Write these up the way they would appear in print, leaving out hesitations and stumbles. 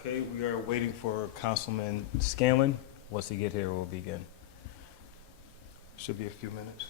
Okay, we are waiting for Councilman Scanlon. Once he get here, we'll begin. Should be a few minutes.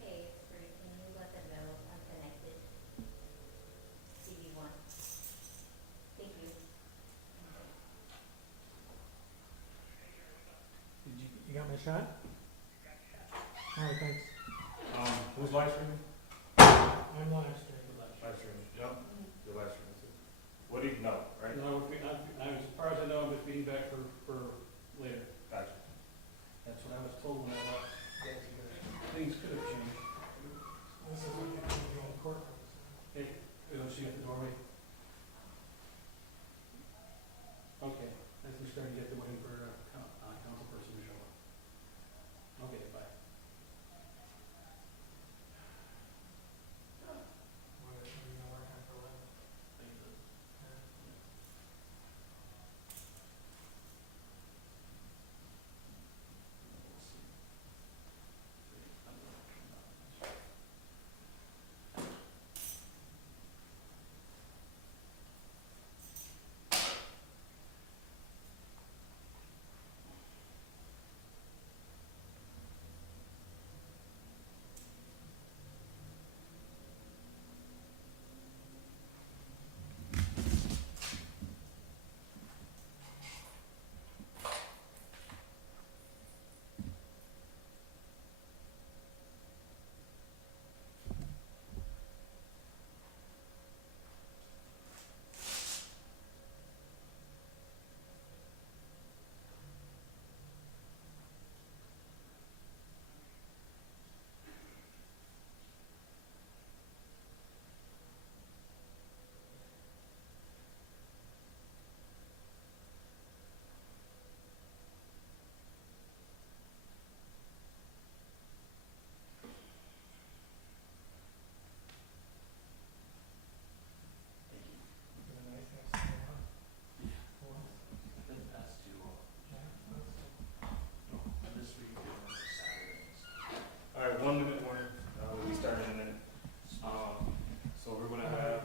Hey, sir, can you let them know I'm connected? TV1. Thank you. You got my shot? All right, thanks. Who's live streaming? I'm live streaming. Live streaming. Yep. You're live streaming too. What do you know, right? No, as far as I know, I'm just being back for later. Gotcha. That's what I was told when I left. Things could have changed. This is what you're doing in court. Hey, we don't see you at the doorway. Okay, I think we're starting to get the waiting for council person to show up. Okay, bye. What are you gonna work on for 11? Thank you. All right, 1 minute warning. We'll be starting in a minute. So we're gonna have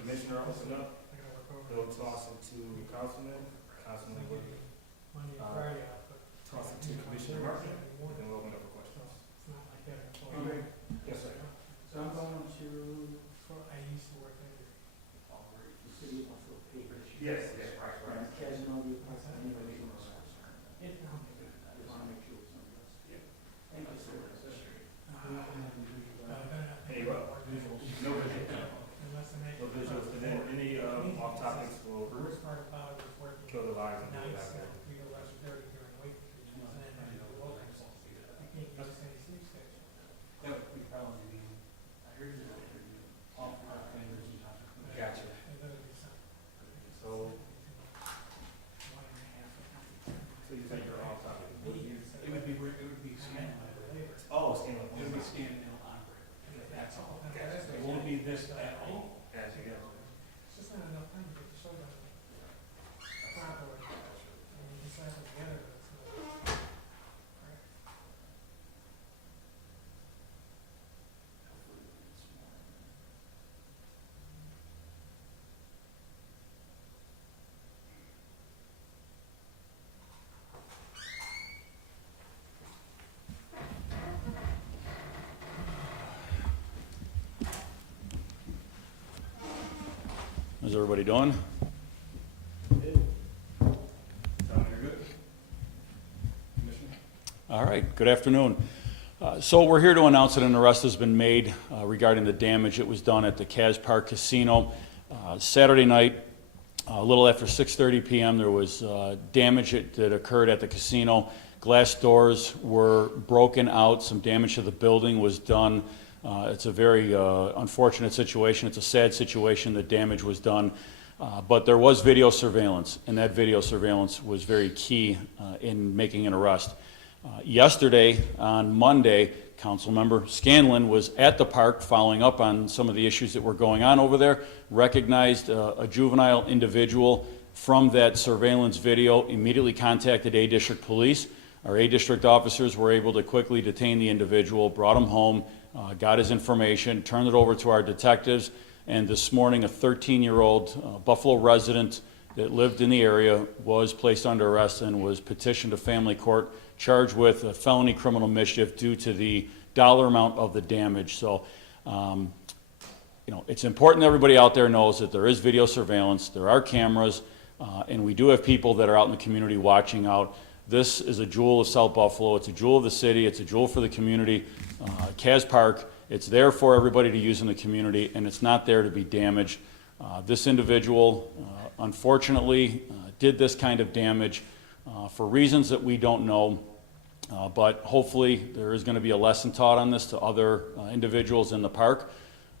Commissioner open up. He'll toss it to Councilman. Councilman will Monday and Uh, Friday off, but toss it to Commissioner Martin, and then we'll open up for questions. it's not like that. Okay. Yes, sir. So I'm going to, I used to work there. The city also paid. Yes, yes, right, right. Cazenovia Park. What's that? Anybody from us? It, I just wanna make sure it's on the list. Yeah. Thank you, sir. Hey, what? No visuals. Unless I make. No visuals. And then any off topics will The worst part about it was working kill the lives and do nights, that. we go less dirty during the week, and then I do the local. You can't use any sleep station. that would probably be, I heard that all four offenders and talk. Gotcha. It better be something. So, 1.5. so you think you're off topic? It would be scanned. Oh, Stanley. It would be scanned and operated. That's all. That's It won't be this at all. Gotcha, yeah. It's just not enough time to get the show done properly. And you decide together that it's not. Right. How's everybody doing? Tell me you're good. Commissioner? All right, good afternoon. So we're here to announce that an arrest has been made regarding the damage that was done at the Cazenovia Park Casino. Saturday night, a little after 6:30 p.m., there was damage that occurred at the casino. Glass doors were broken out, some damage to the building was done. It's a very unfortunate situation. It's a sad situation that damage was done. But there was video surveillance, and that video surveillance was very key in making an arrest. Yesterday, on Monday, Councilmember Scanlon was at the park following up on some of the issues that were going on over there, recognized a juvenile individual from that surveillance video, immediately contacted A District Police. Our A District officers were able to quickly detain the individual, brought him home, got his information, turned it over to our detectives, and this morning a 13-year-old Buffalo resident that lived in the area was placed under arrest and was petitioned to family court, charged with a felony criminal mischief due to the dollar amount of the damage. So, it's important that everybody out there knows that there is video surveillance, there are cameras, and we do have people that are out in the community watching out. This is a jewel of South Buffalo. It's a jewel of the city. It's a jewel for the community. Caz Park, it's there for everybody to use in the community, and it's not there to be damaged. This individual, unfortunately, did this kind of damage for reasons that we don't know, but hopefully there is going to be a lesson taught on this to other individuals in the park.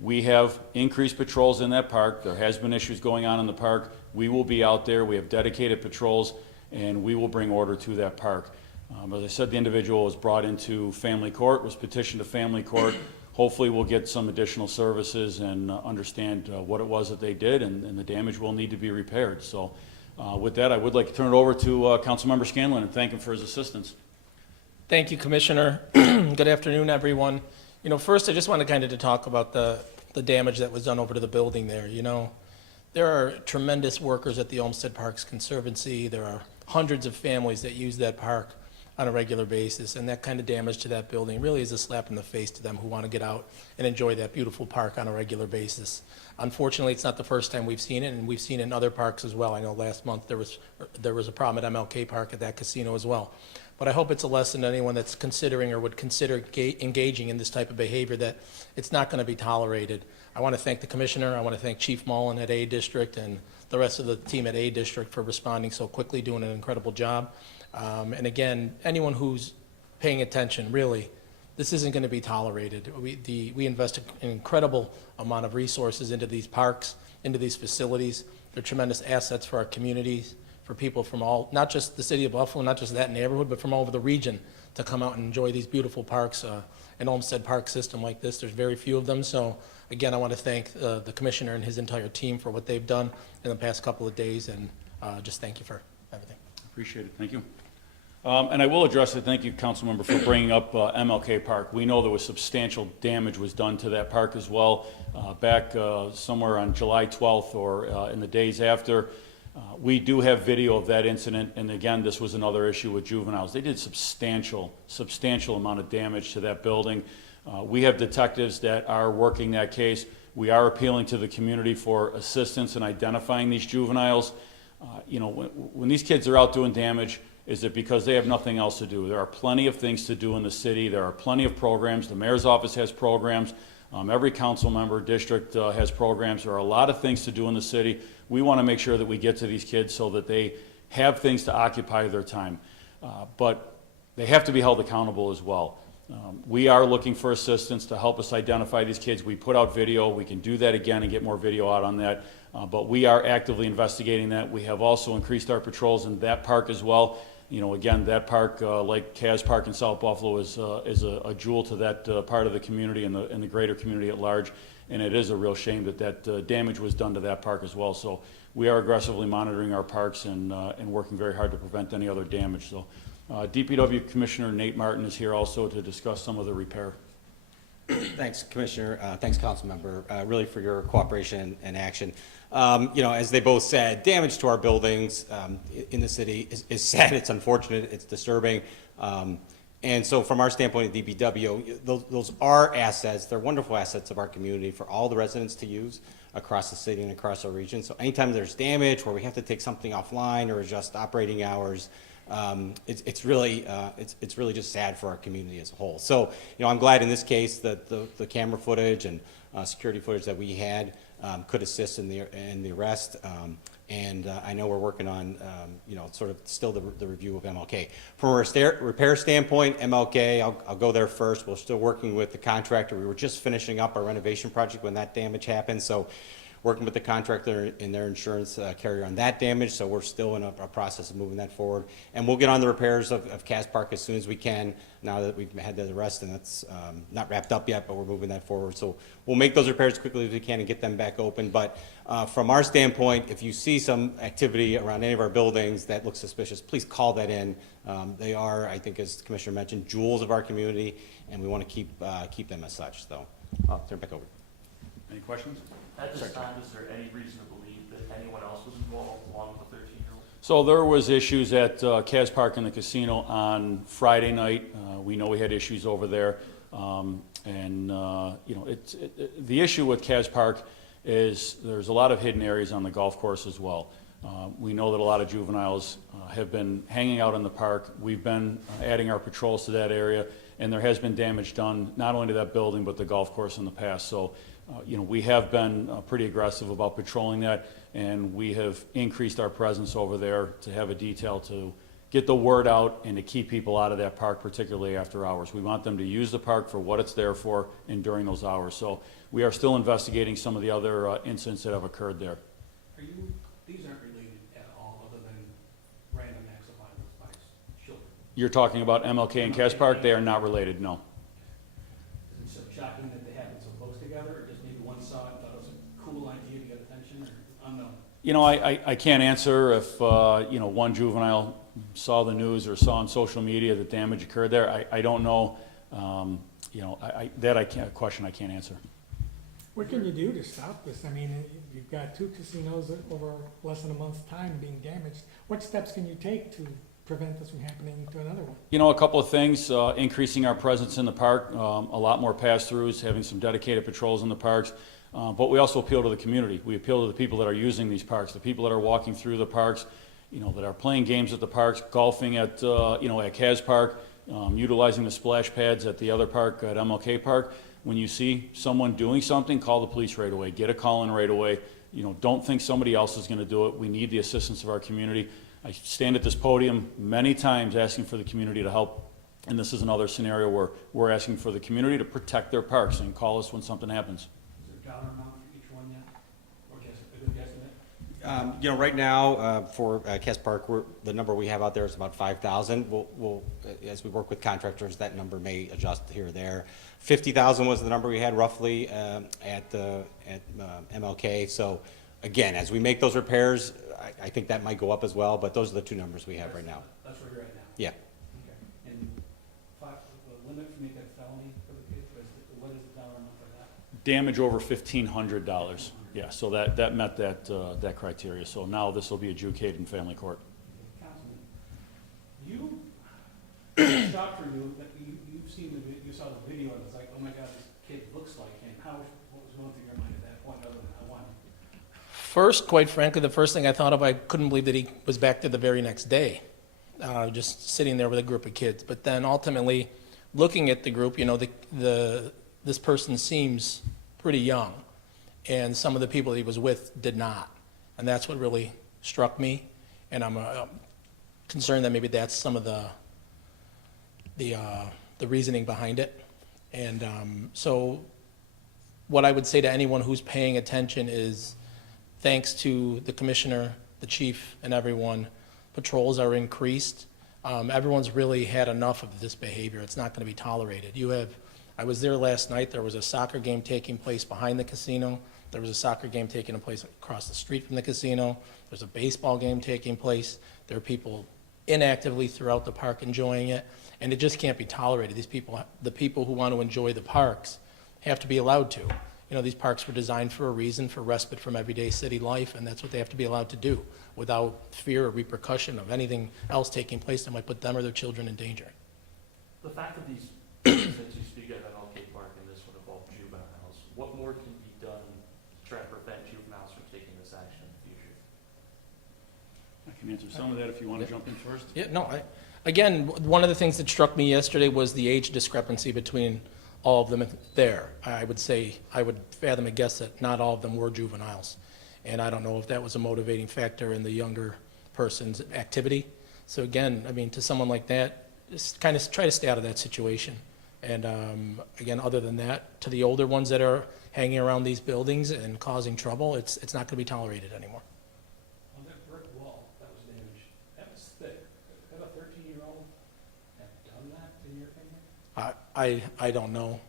We have increased patrols in that park. There has been issues going on in the park. We will be out there. We have dedicated patrols, and we will bring order to that park. As I said, the individual was brought into family court, was petitioned to family court. Hopefully we'll get some additional services and understand what it was that they did, and the damage will need to be repaired. So with that, I would like to turn it over to Councilmember Scanlon and thank him for his assistance. Thank you, Commissioner. Good afternoon, everyone. First I just want to kind of to talk about the damage that was done over to the building there. There are tremendous workers at the Olmsted Parks Conservancy. There are hundreds of families that use that park on a regular basis, and that kind of damage to that building really is a slap in the face to them who want to get out and enjoy that beautiful park on a regular basis. Unfortunately, it's not the first time we've seen it, and we've seen it in other parks as well. I know last month there was a problem at MLK Park at that casino as well. But I hope it's a lesson to anyone that's considering or would consider engaging in this type of behavior that it's not going to be tolerated. I want to thank the Commissioner. I want to thank Chief Mullen at A District and the rest of the team at A District for responding so quickly, doing an incredible job. And again, anyone who's paying attention, really, this isn't going to be tolerated. We invest an incredible amount of resources into these parks, into these facilities. They're tremendous assets for our communities, for people from all, not just the city of Buffalo, not just that neighborhood, but from all over the region to come out and enjoy these beautiful parks. An Olmsted Park system like this, there's very few of them. So again, I want to thank the Commissioner and his entire team for what they've done in the past couple of days, and just thank you for everything. Appreciate it. Thank you. And I will address it. Thank you, Councilmember, for bringing up MLK Park. We know there was substantial damage was done to that park as well back somewhere on July 12th or in the days after. We do have video of that incident, and again, this was another issue with juveniles. They did substantial amount of damage to that building. We have detectives that are working that case. We are appealing to the community for assistance in identifying these juveniles. When these kids are out doing damage, is it because they have nothing else to do? There are plenty of things to do in the city. There are plenty of programs. The mayor's office has programs. Every council member district has programs. There are a lot of things to do in the city. We want to make sure that we get to these kids so that they have things to occupy their time. But they have to be held accountable as well. We are looking for assistance to help us identify these kids. We put out video. We can do that again and get more video out on that. But we are actively investigating that. We have also increased our patrols in that park as well. Again, that park, like Caz Park in South Buffalo, is a jewel to that part of the community and the greater community at large. And it is a real shame that damage was done to that park as well. So we are aggressively monitoring our parks and working very hard to prevent any other damage. So DPW Commissioner Nate Martin is here also to discuss some of the repair. Thanks, Commissioner. Thanks, Councilmember, really for your cooperation and action. As they both said, damage to our buildings in the city is sad. It's unfortunate. It's disturbing. And so from our standpoint at DPW, those are assets. They're wonderful assets of our community for all the residents to use across the city and across our region. So anytime there's damage where we have to take something offline or adjust operating hours, it's really just sad for our community as a whole. So, I'm glad in this case that the camera footage and security footage that we had could assist in the arrest. And I know we're working on, sort of still the review of MLK. From a repair standpoint, MLK, I'll go there first. We're still working with the contractor. We were just finishing up our renovation project when that damage happened. So working with the contractor and their insurance carrier on that damage, so we're still in a process of moving that forward. And we'll get on the repairs of Caz Park as soon as we can, now that we've had the arrest, and that's not wrapped up yet, but we're moving that forward. So we'll make those repairs as quickly as we can and get them back open. But from our standpoint, if you see some activity around any of our buildings that looks suspicious, please call that in. They are, I think, as the Commissioner mentioned, jewels of our community, and we want to keep them as such. So I'll turn it back over. Any questions? At this time, is there any reason to believe that anyone else was involved along with the 13-year-old? So there was issues at Caz Park and the casino on Friday night. We know we had issues over there. The issue with Caz Park is there's a lot of hidden areas on the golf course as well. We know that a lot of juveniles have been hanging out in the park. We've been adding our patrols to that area, and there has been damage done not only to that building but the golf course in the past. So, we have been pretty aggressive about patrolling that, and we have increased our presence over there to have a detail to get the word out and to keep people out of that park, particularly after hours. We want them to use the park for what it's there for and during those hours. So we are still investigating some of the other incidents that have occurred there. These aren't related at all, other than random acts of violence by children? You're talking about MLK and Caz Park? They are not related, no. Is it so shocking that they happen so close together, or just maybe one saw it and thought it was a cool idea to get attention, or unknown? I can't answer if, one juvenile saw the news or saw on social media that damage occurred there. I don't know. A question I can't answer. What can you do to stop this? I mean, you've got 2 casinos over less than a month's time being damaged. What steps can you take to prevent this from happening to another one? A couple of things, increasing our presence in the park, a lot more pass-throughs, having some dedicated patrols in the parks. But we also appeal to the community. We appeal to the people that are using these parks, the people that are walking through the parks, that are playing games at the parks, golfing at Caz Park, utilizing the splash pads at the other park, at MLK Park. When you see someone doing something, call the police right away. Get a call in right away. Don't think somebody else is going to do it. We need the assistance of our community. I stand at this podium many times asking for the community to help, and this is another scenario where we're asking for the community to protect their parks, and call us when something happens. Is there a dollar amount for each one yet? Or a good guesstimate? Right now, for Caz Park, the number we have out there is about 5,000. We'll, as we work with contractors, that number may adjust here or there. 50,000 was the number we had roughly at MLK. So again, as we make those repairs, I think that might go up as well, but those are the 2 numbers we have right now. That's where you're at now? Yeah. Okay. And the limit to make that felony for the kids, what is the dollar amount for that? Damage over $1,500. Yeah, so that met that criteria. So now this will be adjudicated in family court. Councilman, you stopped for you, you saw the video and it's like, oh my God, this kid looks like him. What was going through your mind at that point, other than I want him? First, quite frankly, the first thing I thought of, I couldn't believe that he was back there the very next day, just sitting there with a group of kids. But then ultimately, looking at the group, this person seems pretty young, and some of the people that he was with did not. And that's what really struck me, and I'm concerned that maybe that's some of the reasoning behind it. And so what I would say to anyone who's paying attention is, thanks to the commissioner, the chief, and everyone, patrols are increased. Everyone's really had enough of this behavior. It's not going to be tolerated. I was there last night. There was a soccer game taking place behind the casino. There was a soccer game taking place across the street from the casino. There's a baseball game taking place. There are people inactively throughout the park enjoying it, and it just can't be tolerated. The people who want to enjoy the parks have to be allowed to. These parks were designed for a reason, for respite from everyday city life, and that's what they have to be allowed to do without fear or repercussion of anything else taking place that might put them or their children in danger. The fact that these incidents you speak of at MLK Park and this would involve juveniles, what more can be done to try to prevent juveniles from taking this action in the future? I can answer some of that if you want to jump in first. Yeah, no, again, one of the things that struck me yesterday was the age discrepancy between all of them there. I would fathom a guess that not all of them were juveniles. And I don't know if that was a motivating factor in the younger person's activity. So again, to someone like that, just kind of try to stay out of that situation And again, other than that, to the older ones that are hanging around these buildings and causing trouble, it's not going to be tolerated anymore. On that brick wall that was damaged, that was thick. Could a 13-year-old have done that, in your opinion? I don't know.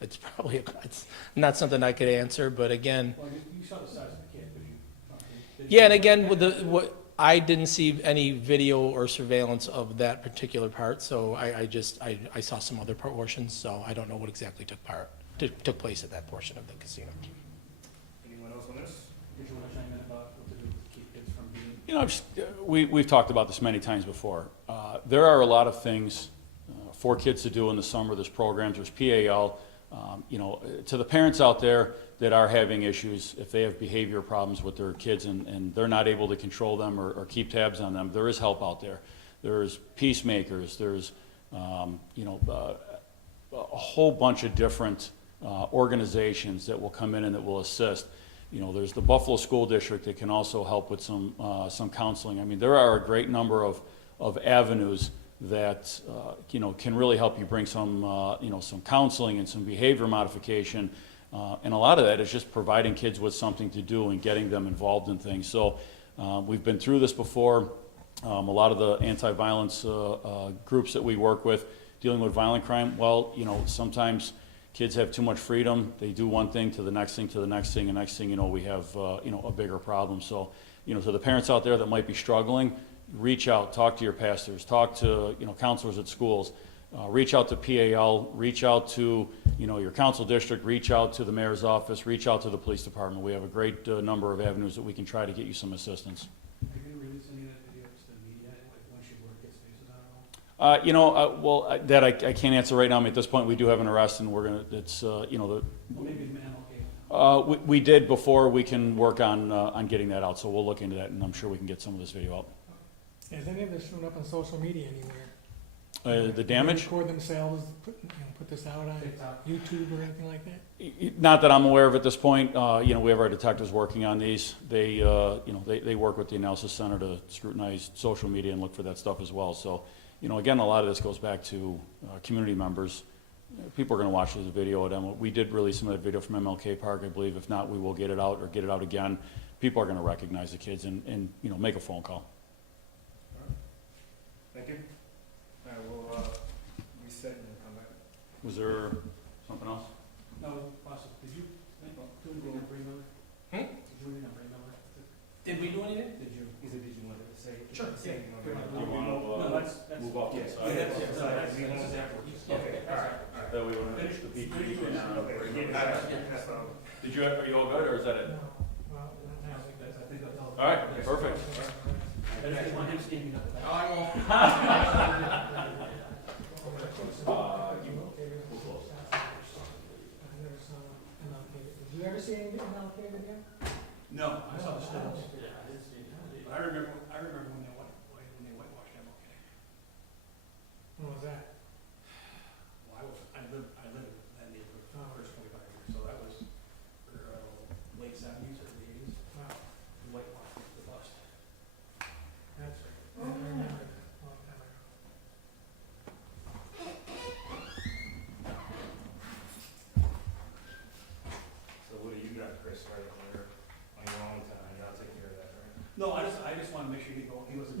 It's probably, it's not something I could answer, but again, Well, you saw the size of the kid, but you. yeah, and again, with I didn't see any video or surveillance of that particular part, so I saw some other portions, so I don't know what exactly took place at that portion of the casino. Anyone else on this? Did you want to chime in about what to do to keep kids from being? You know, we've talked about this many times before. There are a lot of things for kids to do in the summer. There's programs, there's PAL. You know, to the parents out there that are having issues, if they have behavior problems with their kids and they're not able to control them or keep tabs on them, there is help out there. There's peacemakers, there's, you know, a whole bunch of different organizations that will come in and that will assist. You know, there's the Buffalo School District that can also help with some counseling. I mean, there are a great number of avenues that, you know, can really help you bring some, you know, some counseling and some behavior modification. And a lot of that is just providing kids with something to do and getting them involved in things. So we've been through this before. A lot of the anti-violence groups that we work with dealing with violent crime, well, you know, sometimes kids have too much freedom. They do one thing to the next thing to the next thing, and next thing you know, we have, you know, a bigger problem. So, you know, to the parents out there that might be struggling, reach out, talk to your pastors, talk to, you know, counselors at schools, reach out to PAL, reach out to, you know, your council district, reach out to the mayor's office, reach out to the police department. We have a great number of avenues that we can try to get you some assistance. Are you going to release any of that video to the media, like once your word gets faces out at all? You know, well, that I can't answer right now. I mean, at this point, we do have an arrest, and we're gonna. It's you know, Well, maybe the MLK. we did before. We can work on getting that out. So we'll look into that, and I'm sure we can get some of this video out. Has any of this shown up on social media anywhere? The damage? They record themselves, put this out on TikTok. YouTube or anything like that? Not that I'm aware of at this point. You know, we have our detectives working on these. They, you know, they work with the analysis center to scrutinize social media and look for that stuff as well. So, you know, again, a lot of this goes back to community members. People are going to watch this video at MLK. We did release some of that video from MLK Park, I believe. If not, we will get it out or get it out again. People are going to recognize the kids and you know, make a phone call. Thank you. All right, we'll reset and then come back. Was there something else? No, possible. Did you do anything on brain number? Hmm? Did you do anything on brain number? Did we do anything? Did you, either did you want to say? Sure. Say anything on Yeah. that? You wanna, No, that's. move off to the Yeah, side? that's- That's Okay, all right, all right. That way we don't have Finish the beat. Okay, yeah, that's fine. Did you, are you all good, or is that it? No. Well, I think that's all. All right, perfect. I just want him standing up. No, I won't. Did you ever see any MLK video? No, I saw the stills. But I remember when they whitewashed MLK. When was that? Well, I lived in that neighborhood for the first 25 years, so that was late 70s, early 80s. Wow, The whitewash the bust. that's right. I remember that. Long time ago. So what do you got, Chris, right on your own time? Y'all take care of that, right? No, I just want to make sure he wasn't